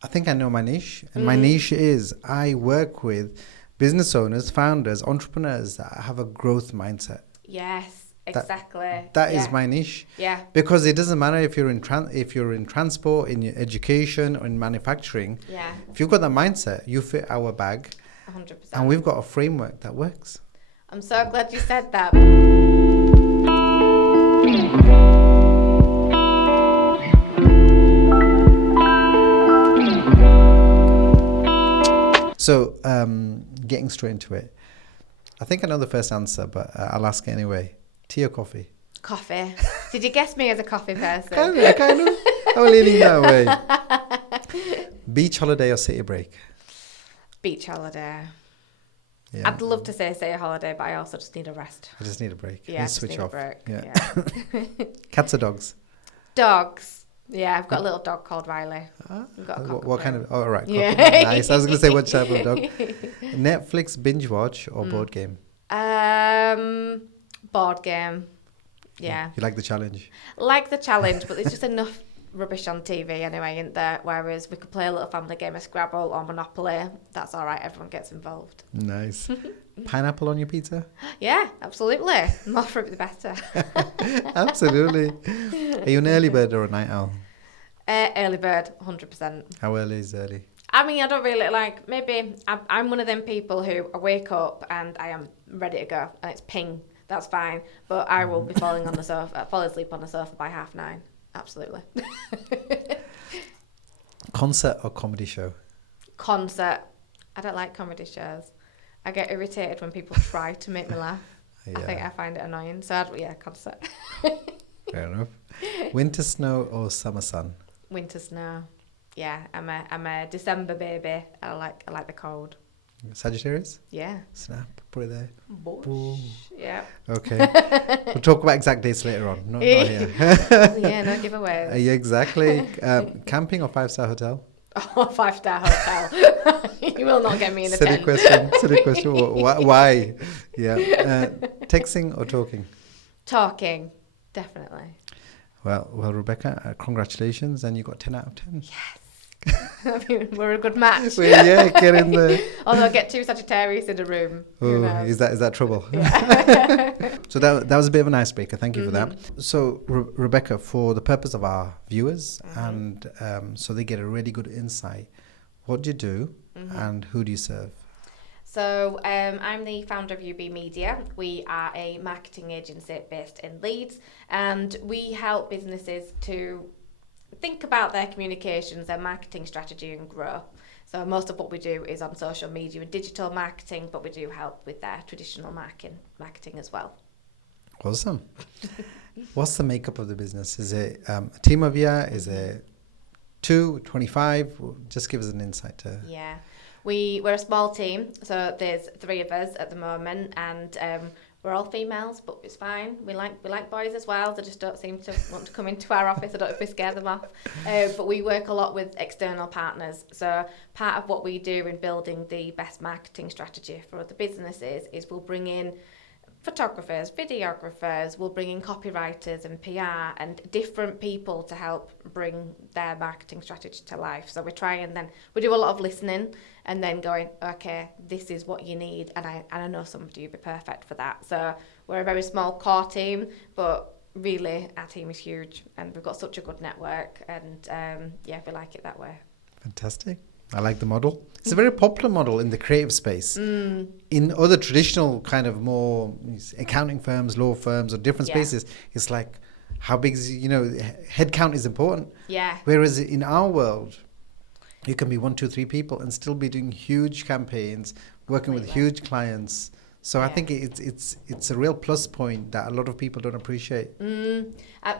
I think I know my niche, and my niche is I work with business owners, founders, entrepreneurs that have a growth mindset. Yes, exactly. That is my niche. Yeah. Because it doesn't matter if you're in transport, in your education, or in manufacturing. Yeah. If you've got that mindset, you fit our bag, 100%. and we've got a framework that works. I'm so glad you said that. So, getting straight into it, I think I know the first answer, but I'll ask it anyway. Tea or coffee? Coffee. Did you guess me as a coffee person? Kind of. I'm leaning that way. Beach holiday or city break? Beach holiday. Yeah. I'd love to say city holiday, but I also just need a rest. I just need a break. Yeah, I just switch need off. a break. Yeah. Cats or dogs? Dogs. Yeah, I've got a little dog called Riley. I've got a What kind of? Oh, all right. Yeah. Nice. I was going to say what type of dog. Netflix binge watch or board game? Board game. Yeah. You like the challenge? Like the challenge, but there's just enough rubbish on TV anyway, isn't there? Whereas we could play a little family game of Scrabble or Monopoly. That's all right. Everyone gets involved. Nice. Pineapple on your pizza? Yeah, absolutely. More fruit the better. Absolutely. Are you an early bird or a night owl? Early bird, 100%. How early is early? I mean, I don't really like, maybe I'm one of them people who I wake up and I am ready to go and it's ping, that's fine. But I will be falling asleep on the sofa by 9:30. Absolutely. Concert or comedy show? Concert. I don't like comedy shows. I get irritated when people try to make me laugh. Yeah. I think I find it annoying. So, concert. Fair enough. Winter snow or summer sun? Winter snow. Yeah, I'm a December baby. I like the cold. Sagittarius? Yeah. Snap. Put it there. Bush. Yeah. Okay. We'll talk about exact dates later on. Not here. Yeah, no giveaways. Yeah, exactly. Camping or 5-star hotel? Oh, 5-star hotel. You will not get me in a tent. Silly question. Why? Yeah. Texting or talking? Talking, definitely. Well, Rebecca, congratulations, and you got 10 out of 10. Yes. I mean, we're a good match. Yeah, get in there. Although I get 2 Sagittarius in a room. Oh, is that trouble? Yeah. So that was a bit of an icebreaker. Thank you for that. So, Rebecca, for the purpose of our viewers, and so they get a really good insight, what do you do, and who do you serve? So I'm the founder of UB Media. We are a marketing agency based in Leeds, and we help businesses to think about their communications, their marketing strategy, and grow. So most of what we do is on social media and digital marketing, but we do help with their traditional marketing as well. Awesome. What's the makeup of the business? Is it a team of you? Is it 25? Just give us an insight to... Yeah. We're a small team, so there's 3 of us at the moment, and we're all females, but it's fine. We like boys as well. They just don't seem to want to come into our office. I don't know if we scare them off. But we work a lot with external partners. So part of what we do in building the best marketing strategy for other businesses is we'll bring in photographers, videographers, we'll bring in copywriters and PR and different people to help bring their marketing strategy to life. So we try and then we do a lot of listening and then going, okay, this is what you need, and I know somebody would be perfect for that. So we're a very small core team, but really our team is huge and we've got such a good network, and we like it that way. Fantastic. I like the model. It's a very popular model in the creative space. In other traditional kind of more accounting firms, law firms, or different spaces, it's like, how big is, headcount is important. Yeah. Whereas in our world, you can be 1, 2, 3 people and still be doing huge campaigns, working with huge clients. So I think it's a real plus point that a lot of people don't appreciate. I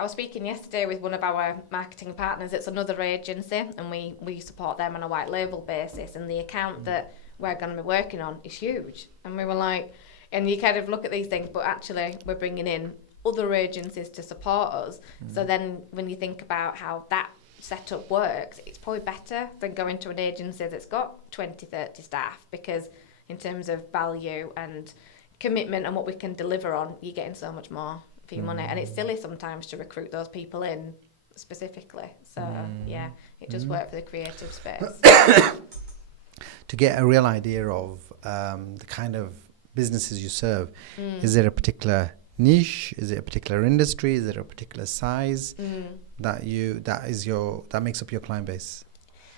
was speaking yesterday with one of our marketing partners. It's another agency, and we support them on a white label basis. And the account that we're going to be working on is huge. And we were like, and you kind of look at these things, but actually we're bringing in other agencies to support us. So then when you think about how that setup works, it's probably better than going to an agency that's got 20, 30 staff, because in terms of value and commitment and what we can deliver on, you're getting so much more for your money. And it's silly sometimes to recruit those people in specifically. So yeah, it does work for the creative space. To get a real idea of the kind of businesses you serve, is there a particular niche? Is it a particular industry? Is it a particular size that makes up your client base?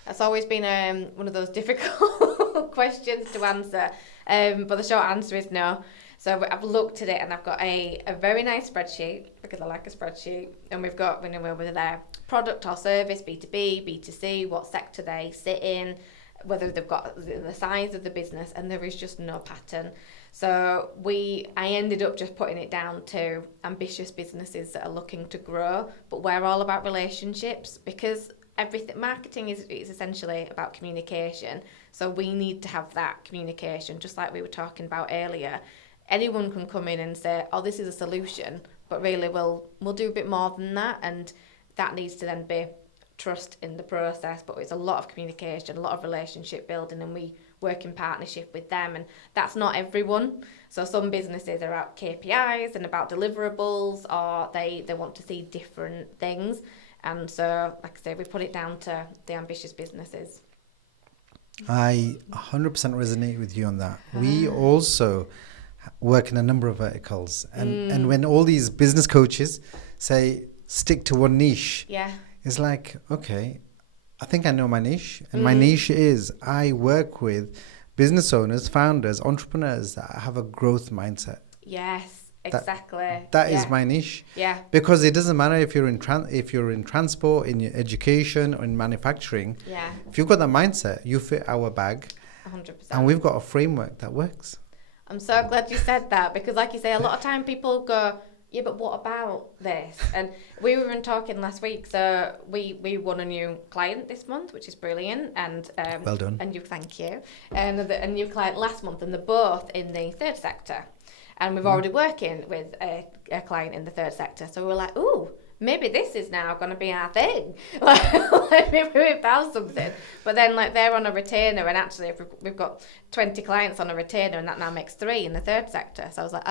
That's always been one of those difficult questions to answer, but the short answer is no. So I've looked at it and I've got a very nice spreadsheet, because I like a spreadsheet, and we've got whether they're product or service, B2B, B2C, what sector they sit in, whether they've got the size of the business, and there is just no pattern. So I ended up just putting it down to ambitious businesses that are looking to grow, but we're all about relationships, because marketing is essentially about communication. So we need to have that communication, just like we were talking about earlier. Anyone can come in and say, oh, this is a solution, but really we'll do a bit more than that, and that needs to then be trust in the process. But it's a lot of communication, a lot of relationship building, and we work in partnership with them, and that's not everyone. So some businesses are about KPIs and about deliverables, or they want to see different things. And so, like I say, we put it down to the ambitious businesses. I 100% resonate with you on that. We also work in a number of verticals, and when all these business coaches say stick to one niche, it's like, okay, I think I know my niche, and my niche is I work with business owners, founders, entrepreneurs that have a growth mindset. Yes, exactly. That is my niche. Yeah. Because it doesn't matter if you're in transport, in your education, or in manufacturing. Yeah. If you've got that mindset, you fit our bag. 100%. And we've got a framework that works. I'm so glad you said that, because like you say, a lot of time people go, yeah, but what about this? And we were talking last week, so we won a new client this month, which is brilliant, and well done. And thank you. And a new client last month, and they're both in the third sector, and we've already working with a client in the third sector. So we were like, ooh, maybe this is now going to be our thing. Maybe we've found something. But then, like, they're on a retainer, and actually, if we've got 20 clients on a retainer, and that now makes 3 in the third sector. So I was like,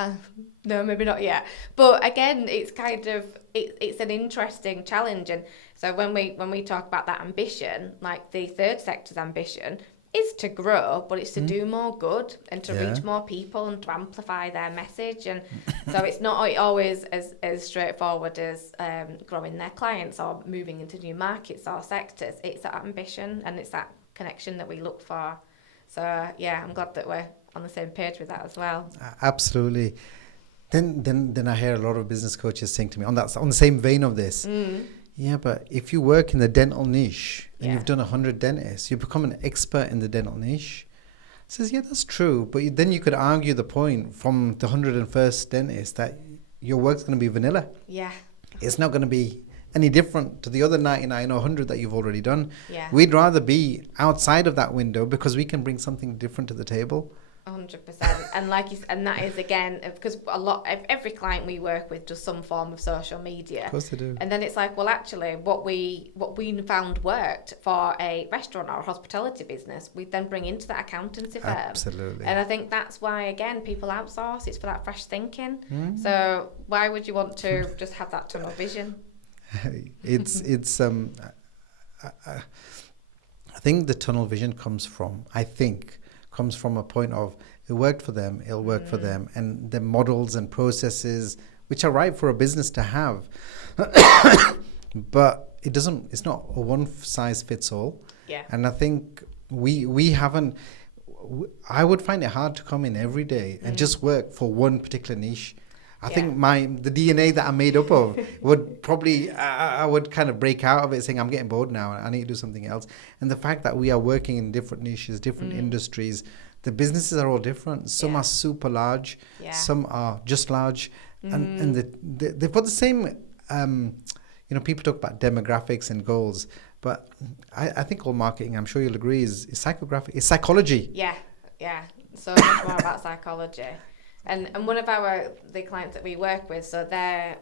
no, maybe not yet. But again, it's kind of it's an interesting challenge. And so when we talk about that ambition, like the third sector's ambition is to grow, but it's to do more good and to reach more people and to amplify their message. And so it's not always as straightforward as growing their clients or moving into new markets or sectors. It's that ambition and it's that connection that we look for. So yeah, I'm glad that we're on the same page with that as well. Absolutely. Then I hear a lot of business coaches saying to me on the same vein of this. Yeah, but if you work in the dental niche and you've done 100 dentists, you become an expert in the dental niche. I says, yeah, that's true. But then you could argue the point from the 101st dentist that your work's going to be vanilla. Yeah. It's not going to be any different to the other 99 or 100 that you've already done. Yeah. We'd rather be outside of that window because we can bring something different to the table. 100%. And and that is, again, because every client we work with does some form of social media. Of course they do. And then it's like, well, actually, what we found worked for a restaurant or a hospitality business, we then bring into that accountancy firm. Absolutely. And I think that's why, again, people outsource. It's for that fresh thinking. So why would you want to just have that tunnel vision? I think the tunnel vision comes from a point of it worked for them, it'll work for them, and the models and processes which are right for a business to have. But it's not a one size fits all. Yeah. And I think I would find it hard to come in every day and just work for one particular niche. I think the DNA that I'm made up of would probably, I would kind of break out of it saying, I'm getting bored now, I need to do something else. And the fact that we are working in different niches, different industries, the businesses are all different. Some are super large, some are just large, and they've got the same, people talk about demographics and goals, but I think all marketing, I'm sure you'll agree, is psychographic, it's psychology. Yeah, so much more about psychology. And one of the clients that we work with, so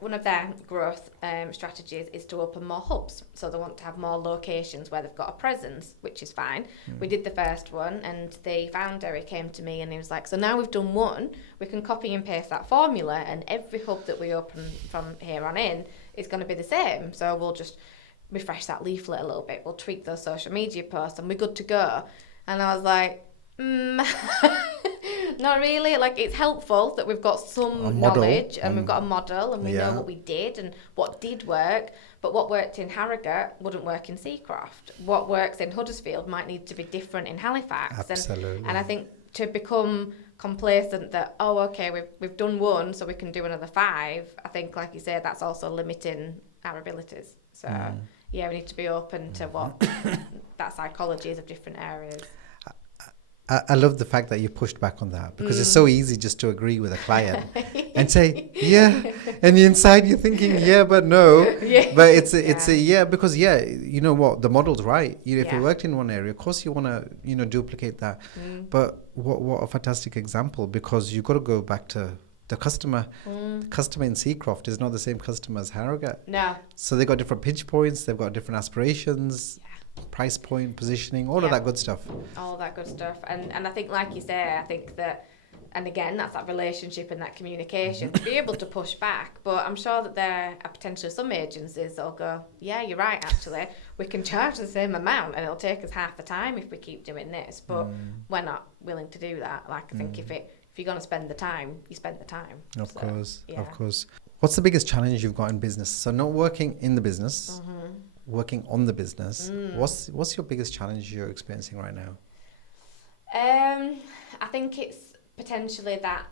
one of their growth strategies is to open more hubs. So they want to have more locations where they've got a presence, which is fine. We did the first one, and the founder, he came to me and he was like, so now we've done one, we can copy and paste that formula, and every hub that we open from here on in is going to be the same. So we'll just refresh that leaflet a little bit. We'll tweak those social media posts and we're good to go. And I was like, not really. Like, it's helpful that we've got some knowledge and we've got a model and we know what we did and what did work. But what worked in Harrogate wouldn't work in Seacroft. What works in Huddersfield might need to be different in Halifax. Absolutely. And I think to become complacent that, oh, okay, we've done one, so we can do another 5, I think, like you said, that's also limiting our abilities. So, yeah, we need to be open to what that psychology is of different areas. I love the fact that you pushed back on that, because it's so easy just to agree with a client and say, yeah, and the inside you're thinking, yeah, but no. But it's a yeah, because you know what, the model's right. You know, if it worked in one area, of course you want to, you know, duplicate that. But what a fantastic example, because you've got to go back to the customer. The customer in Seacroft is not the same customer as Harrogate. No. So they've got different pinch points, they've got different aspirations. Price point, positioning, all of that good stuff. All that good stuff. And I think, like you say, I think that, and again, that's that relationship and that communication, to be able to push back. But I'm sure that there are potentially some agencies that'll go, yeah, you're right, actually, we can charge the same amount and it'll take us half the time if we keep doing this. But we're not willing to do that. Like, I think if you're going to spend the time, you spend the time. Of course. What's the biggest challenge you've got in business? So not working in the business, working on the business. What's your biggest challenge you're experiencing right now? I think it's potentially that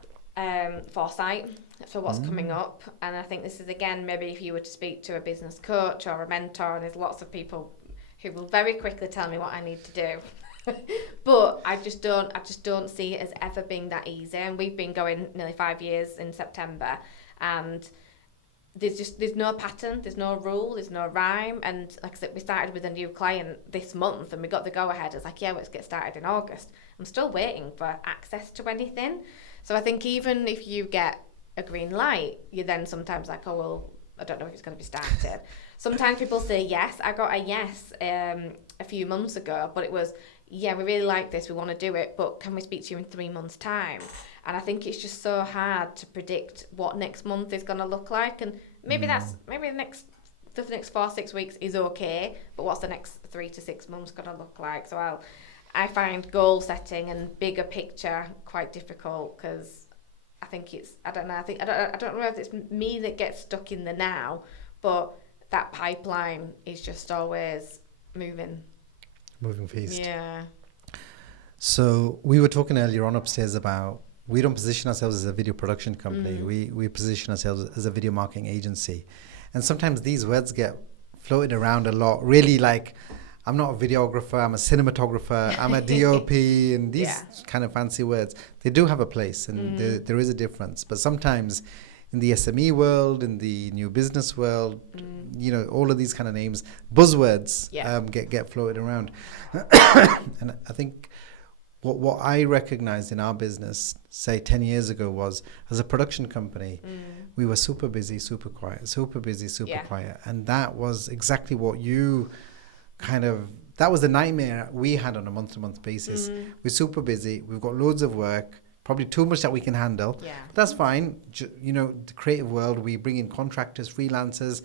foresight for what's coming up. And I think this is, again, maybe if you were to speak to a business coach or a mentor, and there's lots of people who will very quickly tell me what I need to do. But I just don't see it as ever being that easy. And we've been going nearly 5 years in September, and there's no pattern, there's no rule, there's no rhyme. And like I said, we started with a new client this month and we got the go ahead. It's like, yeah, let's get started in August. I'm still waiting for access to anything. So I think even if you get a green light, you're then sometimes like, oh, well, I don't know if it's going to be started. Sometimes people say yes. I got a yes a few months ago, but it was, yeah, we really like this, we want to do it, but can we speak to you in 3 months' time? And I think it's just so hard to predict what next month is going to look like. And maybe the next 4-6 weeks is okay, but what's the next 3 to 6 months going to look like? So I find goal setting and bigger picture quite difficult, because I think I don't know if it's me that gets stuck in the now, but that pipeline is just always moving feast. Yeah. So we were talking earlier on upstairs about, we don't position ourselves as a video production company. We position ourselves as a video marketing agency. And sometimes these words get floated around a lot. Really, like, I'm not a videographer, I'm a cinematographer, I'm a DOP, and these kind of fancy words. They do have a place, and there is a difference. But sometimes in the SME world, in the new business world, you know, all of these kind of names, buzzwords get floated around. And I think what I recognized in our business, say 10 years ago, was as a production company, we were super busy, super quiet, super busy, super quiet. And that was exactly what you that was the nightmare we had on a month-to-month basis. We're super busy, we've got loads of work, probably too much that we can handle. That's fine. You know, the creative world, we bring in contractors, freelancers,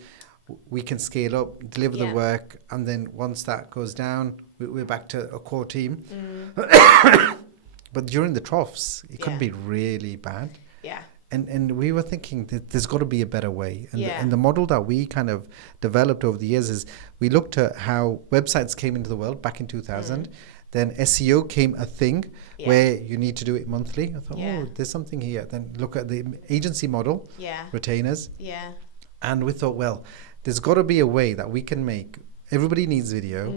we can scale up, deliver the work, and then once that goes down, we're back to a core team. But during the troughs, it could be really bad. And we were thinking that there's got to be a better way. And the model that we kind of developed over the years is, we looked at how websites came into the world back in 2000. Then SEO came a thing where you need to do it monthly. I thought, oh, there's something here. Then look at the agency model, retainers. And we thought, well, there's got to be a way that we can make, everybody needs video.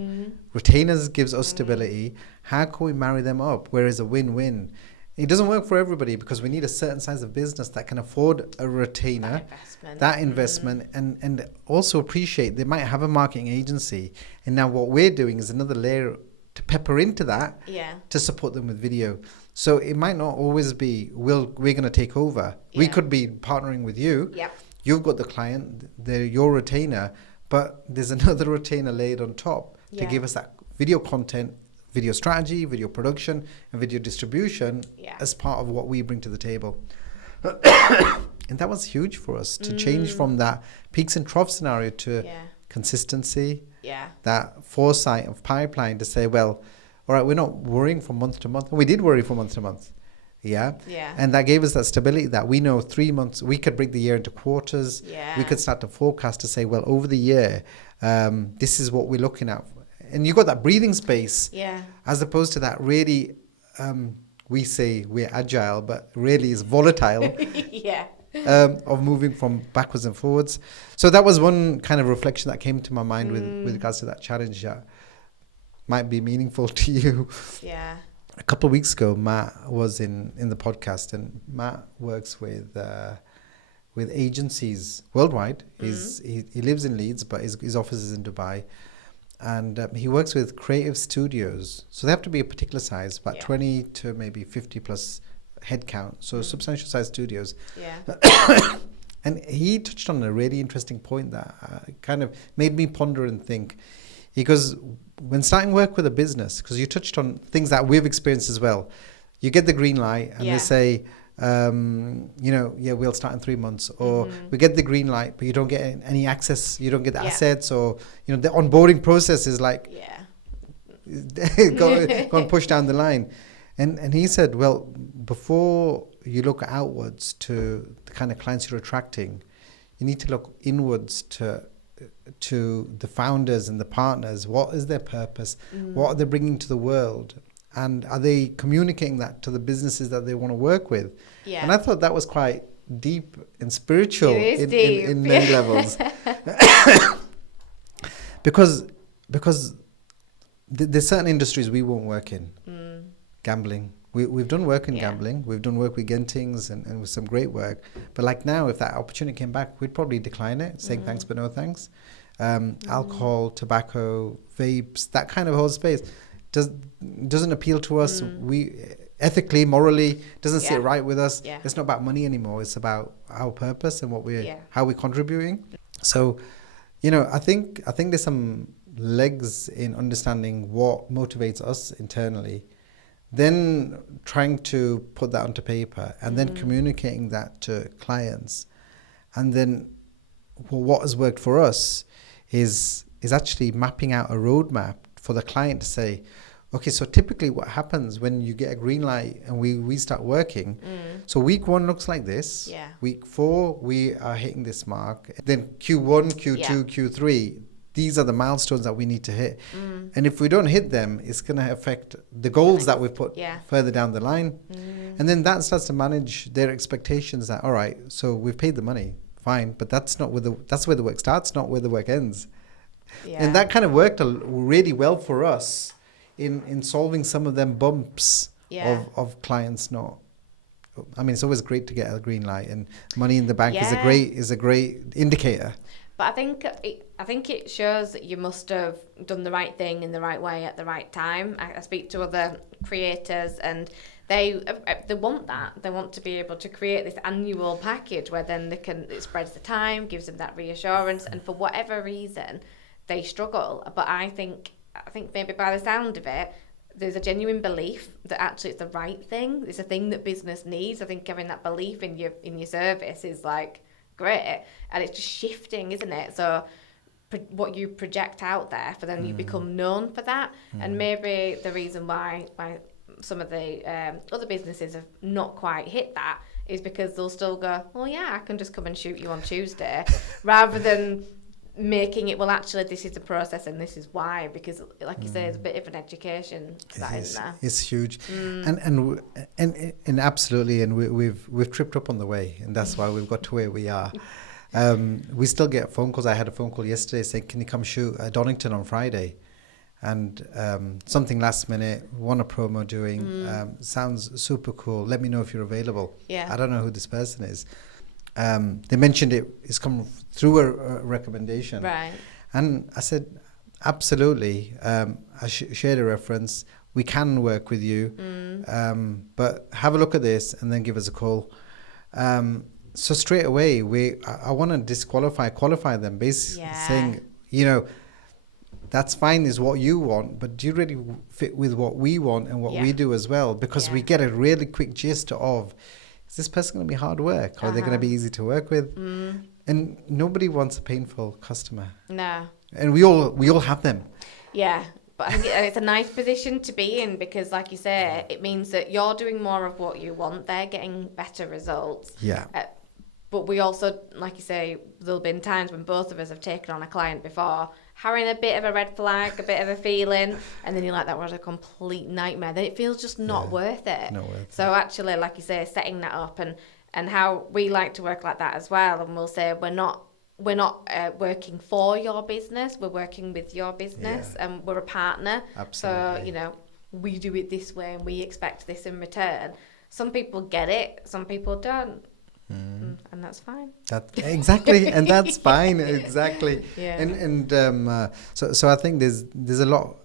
Retainers gives us stability. How can we marry them up? Where is a win-win? It doesn't work for everybody, because we need a certain size of business that can afford a retainer, that investment, and also appreciate they might have a marketing agency. And now what we're doing is another layer to pepper into that to support them with video. So it might not always be, we're going to take over. We could be partnering with you. You've got the client, they're your retainer, but there's another retainer laid on top to give us that video content, video strategy, video production, and video distribution as part of what we bring to the table. And that was huge for us to change from that peaks and troughs scenario to consistency, Yeah. that foresight of pipeline to say, well, all right, we're not worrying from month to month. We did worry from month to month. Yeah. Yeah. And that gave us that stability that we know 3 months, we could break the year into quarters. Yeah. We could start to forecast to say, well, over the year, this is what we're looking at. And you got that breathing space. Yeah. As opposed to that really, we say we're agile, but really is volatile. Yeah. Of moving from backwards and forwards. So that was one kind of reflection that came to my mind with regards to that challenge that might be meaningful to you. Yeah. A couple of weeks ago, Matt was in the podcast, and Matt works with agencies worldwide. He lives in Leeds, but his office is in Dubai. And he works with creative studios. So they have to be a particular size, about 20 to maybe 50 plus headcount. So substantial size studios. Yeah. And he touched on a really interesting point that kind of made me ponder and think. Because when starting work with a business, because you touched on things that we've experienced as well, you get the green light and they say, we'll start in 3 months, or we get the green light, but you don't get any access, you don't get the assets, or the onboarding process is like go and push down the line. And he said, well, before you look outwards to the kind of clients you're attracting, you need to look inwards to the founders and the partners. What is their purpose? What are they bringing to the world? And are they communicating that to the businesses that they want to work with? Yeah. And I thought that was quite deep and spiritual in many levels. because there's certain industries we won't work in. Gambling. We've done work in gambling. We've done work with Gentings and with some great work. But like now, if that opportunity came back, we'd probably decline it, saying thanks but no thanks. Alcohol, tobacco, vapes, that kind of whole space doesn't appeal to us. We ethically, morally, doesn't sit right with us. Yeah. It's not about money anymore. It's about our purpose and how we're contributing. So, I think there's some legs in understanding what motivates us internally, then trying to put that onto paper, and then communicating that to clients. And then what has worked for us is actually mapping out a roadmap for the client to say, okay, so typically what happens when you get a green light and we start working, so week 1 looks like this, week 4 we are hitting this mark, then Q1, Q2, Q3, these are the milestones that we need to hit. And if we don't hit them, it's going to affect the goals that we've put further down the line. And then that starts to manage their expectations that, all right, so we've paid the money, fine, but that's where the work starts, not where the work ends. And that kind of worked really well for us in solving some of them bumps of clients not. I mean, it's always great to get a green light, and money in the bank is a great indicator. But I think it shows that you must have done the right thing in the right way at the right time. I speak to other creators, and they want that. They want to be able to create this annual package where then it spreads the time, gives them that reassurance, and for whatever reason they struggle. But I think maybe by the sound of it, there's a genuine belief that actually it's the right thing. It's a thing that business needs. I think having that belief in your service is like great, and it's just shifting, isn't it? So what you project out there, for then you become known for that. And maybe the reason why some of the other businesses have not quite hit that is because they'll still go, oh yeah, I can just come and shoot you on Tuesday, rather than making it, well, actually this is the process and this is why, because like you say, there's a bit of an education that in there. It's huge. And absolutely, and we've tripped up on the way, and that's why we've got to where we are. We still get phone calls. I had a phone call yesterday saying, can you come shoot at Donington on Friday? And something last minute, want a promo doing, sounds super cool, let me know if you're available. I don't know who this person is. They mentioned it's come through a recommendation. Right. And I said, absolutely. I shared a reference. We can work with you, but have a look at this and then give us a call. So straight away, I want to qualify them, basically saying, that's fine is what you want, but do you really fit with what we want and what we do as well? Because we get a really quick gist of, is this person going to be hard work, or are they going to be easy to work with? And nobody wants a painful customer. No. And we all have them. Yeah, but I think it's a nice position to be in because, like you say, it means that you're doing more of what you want. They're getting better results. Yeah. But we also, like you say, there'll have been times when both of us have taken on a client before, having a bit of a red flag, a bit of a feeling, and then you're like, that was a complete nightmare. Then it feels just not worth it. Not worth So actually, like you say, setting that up and how we like to work like that as well. And we'll say we're not working for your business, we're working with your business, and we're a partner. Absolutely. So, we do it this way and we expect this in return. Some people get it, some people don't. And that's fine. Exactly, and that's fine. Exactly. Yeah. So I think there's a lot.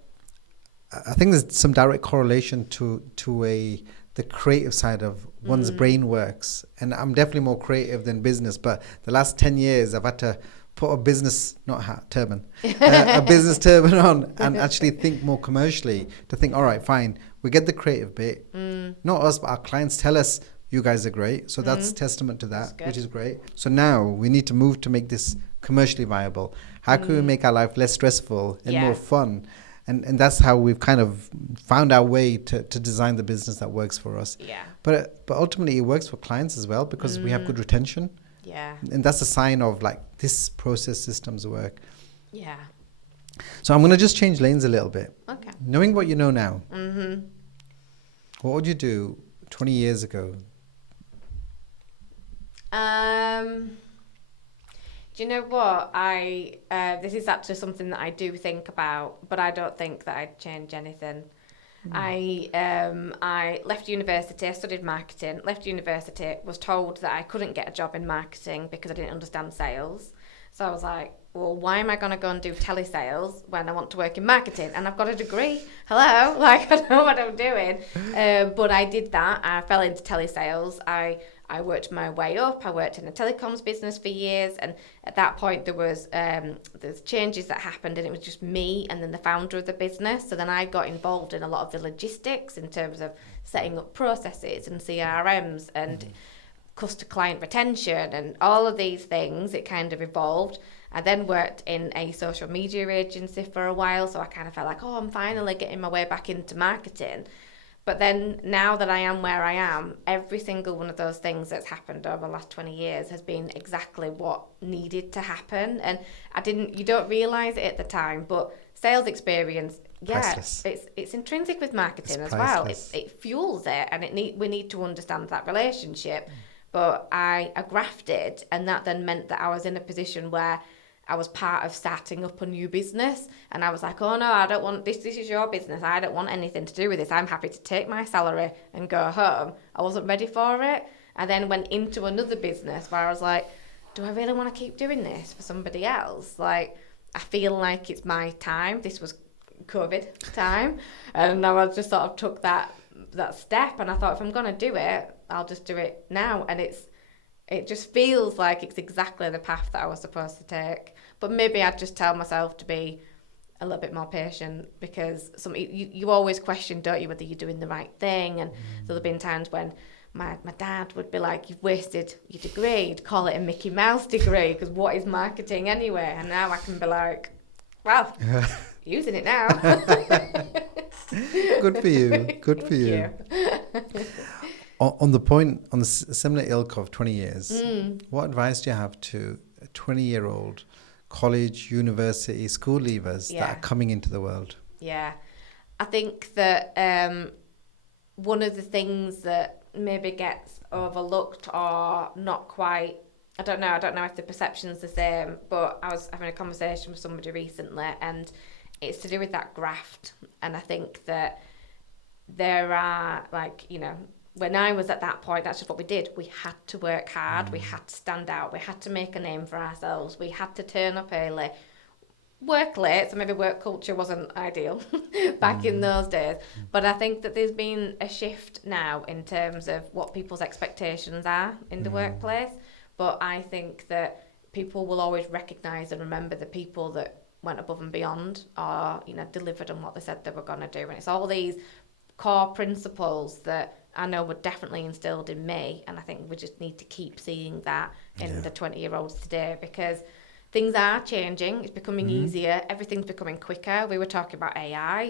I think there's some direct correlation to the creative side of one's brain works, and I'm definitely more creative than business. But the last 10 years, I've had to put a business a business turban on and actually think more commercially. To think, all right, fine, we get the creative bit. Not us, but our clients tell us, you guys are great. So that's testament to that, which is great. So now we need to move to make this commercially viable. How can we make our life less stressful and more fun? And that's how we've kind of found our way to design the business that works for us. Yeah. But ultimately it works for clients as well because we have good retention. Yeah. And that's a sign of like this process systems work. Yeah. So I'm going to just change lanes a little bit. Okay. Knowing what you know now, what would you do 20 years ago? Do you know what? This is actually something that I do think about, but I don't think that I'd change anything. I left university, I studied marketing, left university, was told that I couldn't get a job in marketing because I didn't understand sales. So I was like, well, why am I going to go and do telesales when I want to work in marketing? And I've got a degree. Hello? Like, I know what I'm doing. But I did that. I fell into telesales. I worked my way up. I worked in a telecoms business for years, and at that point there's changes that happened, and it was just me and then the founder of the business. So then I got involved in a lot of the logistics in terms of setting up processes and CRMs and customer client retention and all of these things. It kind of evolved. I then worked in a social media agency for a while, so I kind of felt like, I'm finally getting my way back into marketing. But then now that I am where I am, every single one of those things that's happened over the last 20 years has been exactly what needed to happen. And you don't realise it at the time, but sales experience, it's intrinsic with marketing as well. It fuels it, and we need to understand that relationship. But I grafted, and that then meant that I was in a position where I was part of starting up a new business, and I was like, oh no, I don't want this. This is your business. I don't want anything to do with this. I'm happy to take my salary and go home. I wasn't ready for it. I then went into another business where I was like, do I really want to keep doing this for somebody else? Like, I feel like it's my time. This was COVID time, and I just sort of took that step, and I thought, if I'm going to do it, I'll just do it now. And it just feels like it's exactly the path that I was supposed to take. But maybe I'd just tell myself to be a little bit more patient, because you always question, don't you, whether you're doing the right thing. And there'll have been times when my dad would be like, you've wasted your degree. You'd call it a Mickey Mouse degree, because what is marketing anyway? And now I can be like, well, using it now. Good for you. Good for you. On the similar ilk of 20 years, what advice do you have to a 20-year-old college, university, school leavers that are coming into the world? Yeah, I think that one of the things that maybe gets overlooked or not quite, I don't know if the perception's the same, but I was having a conversation with somebody recently, and it's to do with that graft. And I think that there are, when I was at that point, that's just what we did. We had to work hard. We had to stand out. We had to make a name for ourselves. We had to turn up early, work late. So maybe work culture wasn't ideal back in those days. But I think that there's been a shift now in terms of what people's expectations are in the workplace. But I think that people will always recognise and remember the people that went above and beyond, or delivered on what they said they were going to do. And it's all these core principles that I know were definitely instilled in me, and I think we just need to keep seeing that in the 20-year-olds today, because things are changing. It's becoming easier. Everything's becoming quicker. We were talking about AI.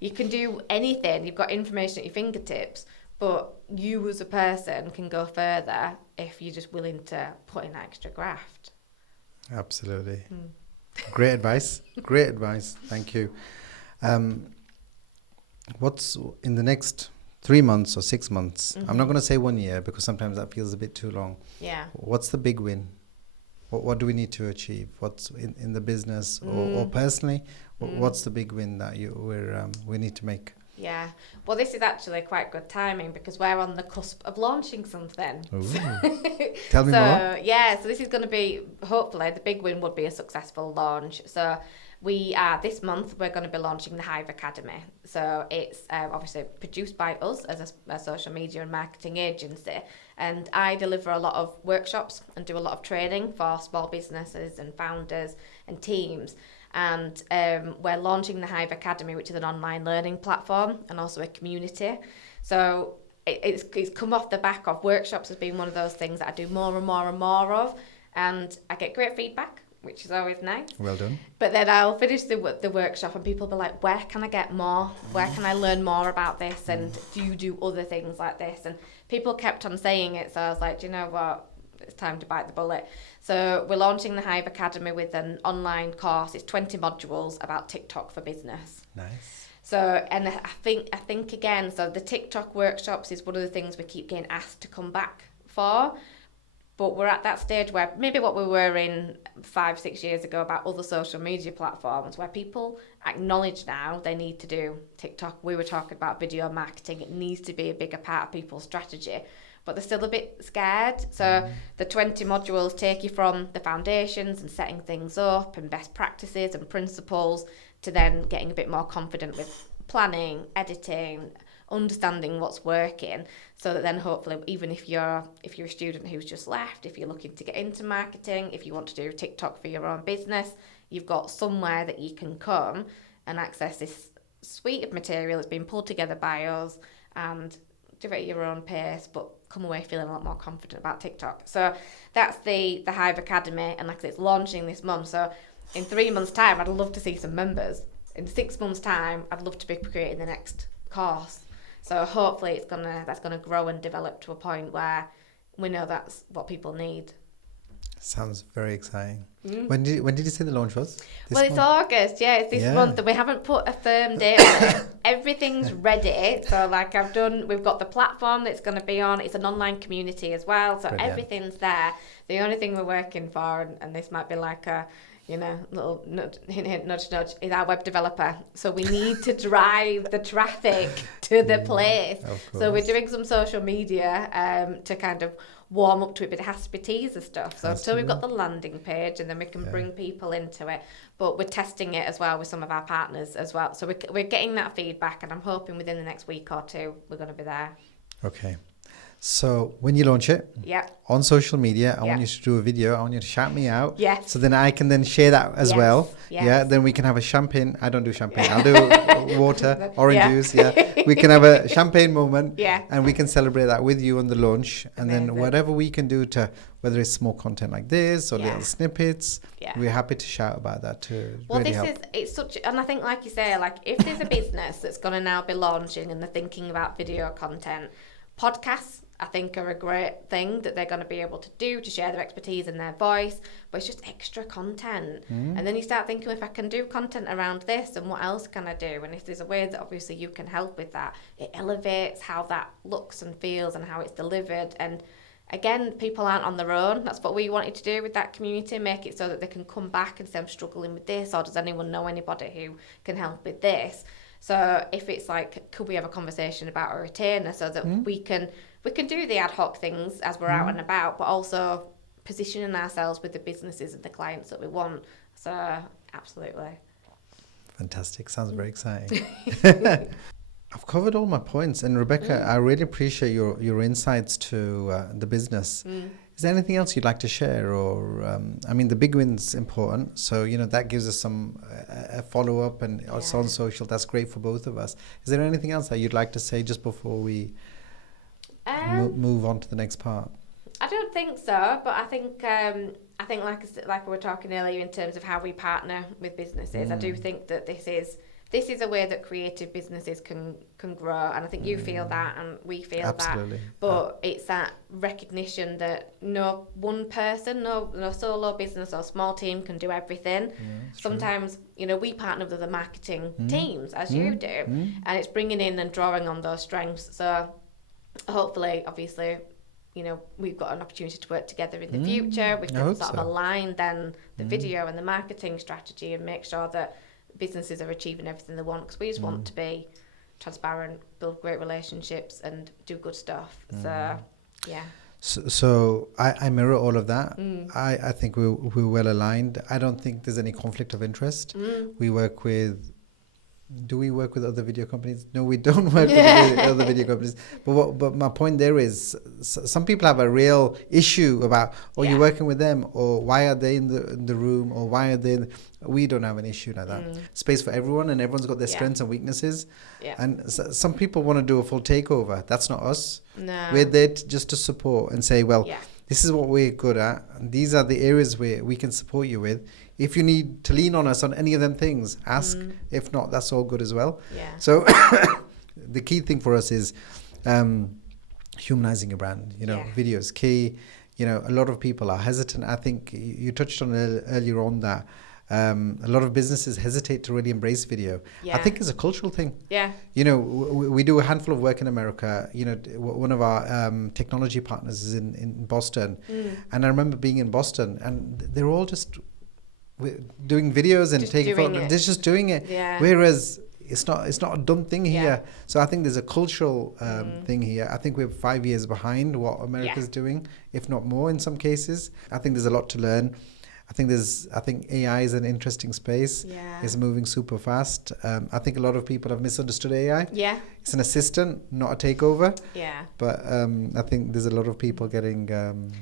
You can do anything. You've got information at your fingertips, but you as a person can go further if you're just willing to put in that extra graft. Absolutely. Great advice. Great advice. Thank you. What's in the next 3 months or 6 months? I'm not going to say 1 year because sometimes that feels a bit too long. Yeah. What's the big win? What do we need to achieve? What's in the business or personally? What's the big win that we need to make? Yeah. Well, this is actually quite good timing because we're on the cusp of launching something. Tell me more. Yeah, so this is going to be, hopefully, the big win would be a successful launch. So this month, we're going to be launching the Hive Academy. So it's obviously produced by us as a social media and marketing agency. And I deliver a lot of workshops and do a lot of training for small businesses and founders and teams. And we're launching the Hive Academy, which is an online learning platform and also a community. So it's come off the back of workshops as being one of those things that I do more and more and more of. And I get great feedback, which is always nice. Well done. But then I'll finish the workshop and people will be like, where can I get more? Where can I learn more about this? And do you do other things like this? And people kept on saying it. So I was like, do you know what? It's time to bite the bullet. So we're launching the Hive Academy with an online course. It's 20 modules about TikTok for business. Nice. So, and I think again, so the TikTok workshops is one of the things we keep getting asked to come back for. But we're at that stage where maybe what we were in 5-6 years ago about other social media platforms where people acknowledge now they need to do TikTok. We were talking about video marketing. It needs to be a bigger part of people's strategy. But they're still a bit scared. So the 20 modules take you from the foundations and setting things up and best practices and principles to then getting a bit more confident with planning, editing, understanding what's working, so that then hopefully even if you're a student who's just left, if you're looking to get into marketing, if you want to do TikTok for your own business, you've got somewhere that you can come and access this suite of material that's been pulled together by us and do it at your own pace, but come away feeling a lot more confident about TikTok. So that's the Hive Academy, and like I said, it's launching this month. So in 3 months' time, I'd love to see some members. In 6 months' time, I'd love to be creating the next course. So hopefully that's gonna grow and develop to a point where we know that's what people need. Sounds very exciting. When did you say the launch was? It's August. Yeah, it's this month, and we haven't put a firm date on it. Everything's ready. So we've got the platform that's going to be on. It's an online community as well. So Brilliant. Everything's there. The only thing we're working for, and this might be like a, little hint, nudge, is our web developer. So we need to drive the traffic to the place. So we're doing some social media to kind of warm up to it, but it has to be teaser stuff. So until we've got the landing page, and then we can bring people into it. But we're testing it as well with some of our partners as well. So we're getting that feedback, and I'm hoping within the next week or two we're going to be there. Okay. So when you launch it on social media, I want you to do a video. I want you to shout me out. Yes. So then I can then share that as well. Yes. Yeah. Then we can have a champagne. I don't do champagne. I'll do water, orange juice. Yeah. We can have a champagne moment. Yeah. And we can celebrate that with you on the launch. And then whatever we can do to, whether it's small content like this or little snippets, we're happy to shout about that too. Well, really it's such, and I think like you say, like if there's a business that's going to now be launching and they're thinking about video content, podcasts, I think, are a great thing that they're going to be able to do to share their expertise and their voice, but it's just extra content. And then you start thinking, if I can do content around this, and what else can I do? And if there's a way that obviously you can help with that, it elevates how that looks and feels and how it's delivered. And again, people aren't on their own. That's what we wanted to do with that community, make it so that they can come back and say, I'm struggling with this, or does anyone know anybody who can help with this? So if it's like, could we have a conversation about a retainer so that we can do the ad hoc things as we're out and about, but also positioning ourselves with the businesses and the clients that we want. So absolutely. Fantastic. Sounds very exciting. I've covered all my points. And Rebecca, I really appreciate your insights to the business. Is there anything else you'd like to share? Or, the big win's important. So, that gives us some a follow-up, and it's on social. That's great for both of us. Is there anything else that you'd like to say just before we move on to the next part? I don't think so, but I think I think like we were talking earlier in terms of how we partner with businesses, I do think that this is a way that creative businesses can grow, and I think you feel that and we feel Absolutely. that. But it's that recognition that no one person, no solo business or small team can do everything. Sometimes, we partner with other marketing teams, as you do, and it's bringing in and drawing on those strengths. So hopefully, obviously, we've got an opportunity to work together in the future. We can sort of align then the video and the marketing strategy and make sure that businesses are achieving everything they want, because we just want to be transparent, build great relationships and do good stuff. So yeah. So I mirror all of that. I think we're well aligned. I don't think there's any conflict of interest. Do we work with other video companies? No, we don't work with other video companies. But my point there is, some people have a real issue about, you're working with them, or why are they in the room, or why are they we don't have an issue like that. Space for everyone, and everyone's got their strengths and weaknesses. And some people want to do a full takeover. That's not us. No. We're there just to support and say, this is what we're good at, and these are the areas where we can support you with. If you need to lean on us on any of them things, ask. If not, that's all good as well. So the key thing for us is humanizing a brand. Video is key. A lot of people are hesitant. I think you touched on earlier on that a lot of businesses hesitate to really embrace video. I think it's a cultural thing. We do a handful of work in America. One of our technology partners is in Boston, and I remember being in Boston, and they're all just doing videos and taking photos. They're just doing it. Whereas it's not a done thing here. So I think there's a cultural thing here. I think we're 5 years behind what America's doing, if not more in some cases. I think there's a lot to learn. I think AI is an interesting space. It's moving super fast. I think a lot of people have misunderstood AI. It's an assistant, not a takeover. But I think there's a lot of people getting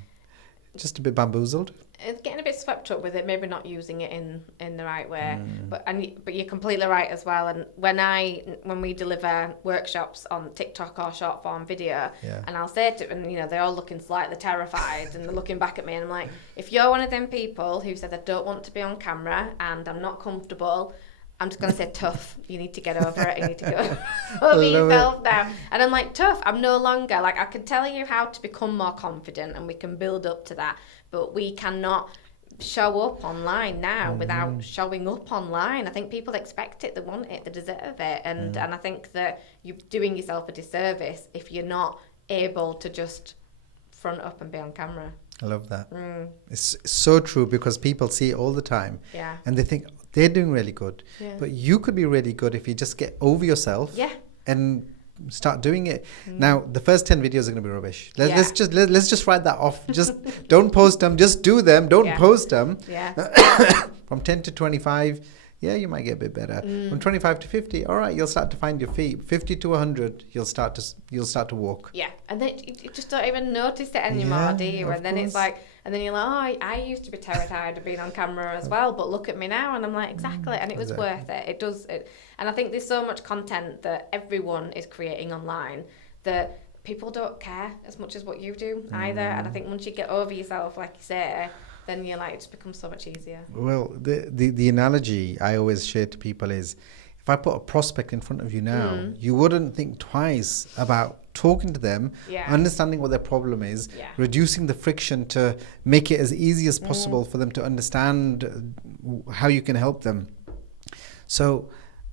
just a bit bamboozled. It's getting a bit swept up with it, maybe not using it in the right way. But you're completely right as well. And when we deliver workshops on TikTok or short form video, and I'll say to them, they're all looking slightly terrified, and they're looking back at me, and I'm like, if you're one of them people who says I don't want to be on camera and I'm not comfortable, I'm just going to say tough. You need to get over it. You need to get over yourself now. And I'm like, tough. I'm no longer, I can tell you how to become more confident, and we can build up to that. But we cannot show up online now without showing up online. I think people expect it, they want it, they deserve it. And I think that you're doing yourself a disservice if you're not able to just front up and be on camera. I love that. It's so true, because people see it all the time. And they think they're doing really good. But you could be really good if you just get over yourself and start doing it. Now, the first 10 videos are going to be rubbish. Let's just write that off. Just don't post them. Just do them. Don't post them. From 10 to 25, you might get a bit better. From 25 to 50, all right, you'll start to find your feet. 50 to 100, you'll start to walk. And then you just don't even notice it anymore, do you? And then it's like, and then you're like, I used to be terrified of being on camera as well, but look at me now. And I'm like, exactly. And it was worth it. It does. And I think there's so much content that everyone is creating online that people don't care as much as what you do either. And I think once you get over yourself, like you say, then you're like, it just becomes so much easier. Well, the analogy I always share to people is, if I put a prospect in front of you now, you wouldn't think twice about talking to them, understanding what their problem is, reducing the friction to make it as easy as possible for them to understand how you can help them. So,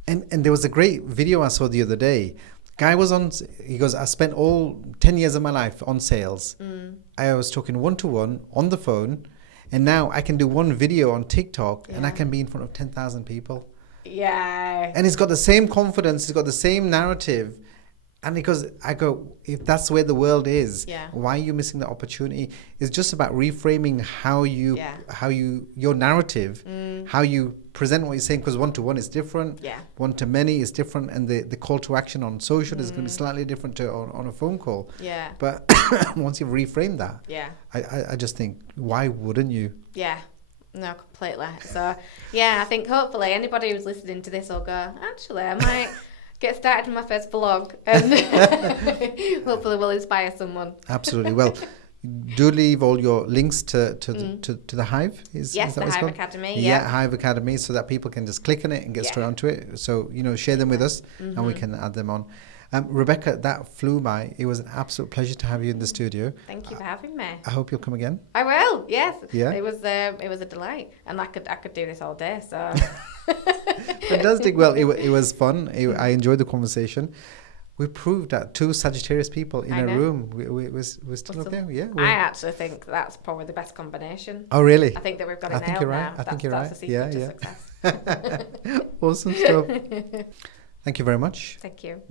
and there was a great video I saw the other day. Guy was he goes, I spent all 10 years of my life on sales. I was talking one-to-one on the phone, and now I can do one video on TikTok and I can be in front of 10,000 people. And he's got the same confidence, he's got the same narrative. And because I go, if that's where the world is, why are you missing the opportunity? It's just about reframing how your narrative, how you present what you're saying, because one-to-one is different, one-to-many is different, and the call to action on social is going to be slightly different to on a phone call. But once you've reframed that, I just think, why wouldn't you? No, completely. So, I think hopefully anybody who's listening to this will go, actually, I might get started with my first vlog, and hopefully we'll inspire someone. Absolutely. Well, Do leave all your links to the Hive. Yes, is that the what it's Hive called? Academy. Yeah, Hive Academy, so that people can just click on it and get straight onto it. So, share them with us and we can add them on. Rebecca, that flew by. It was an absolute pleasure to have you in the studio. Thank you for having me. I hope you'll come again. I will. Yes. Yeah. It was a delight, and I could do this all day. So Fantastic. Well, it was fun. I enjoyed the conversation. We proved that two Sagittarius people in a room, we're still okay. Yeah. I actually think that's probably the best combination. Oh, really? I think that we've got it I think nailed you're right. now. I think you're right. That's the secret to success. Awesome stuff. Thank you very much. Thank you.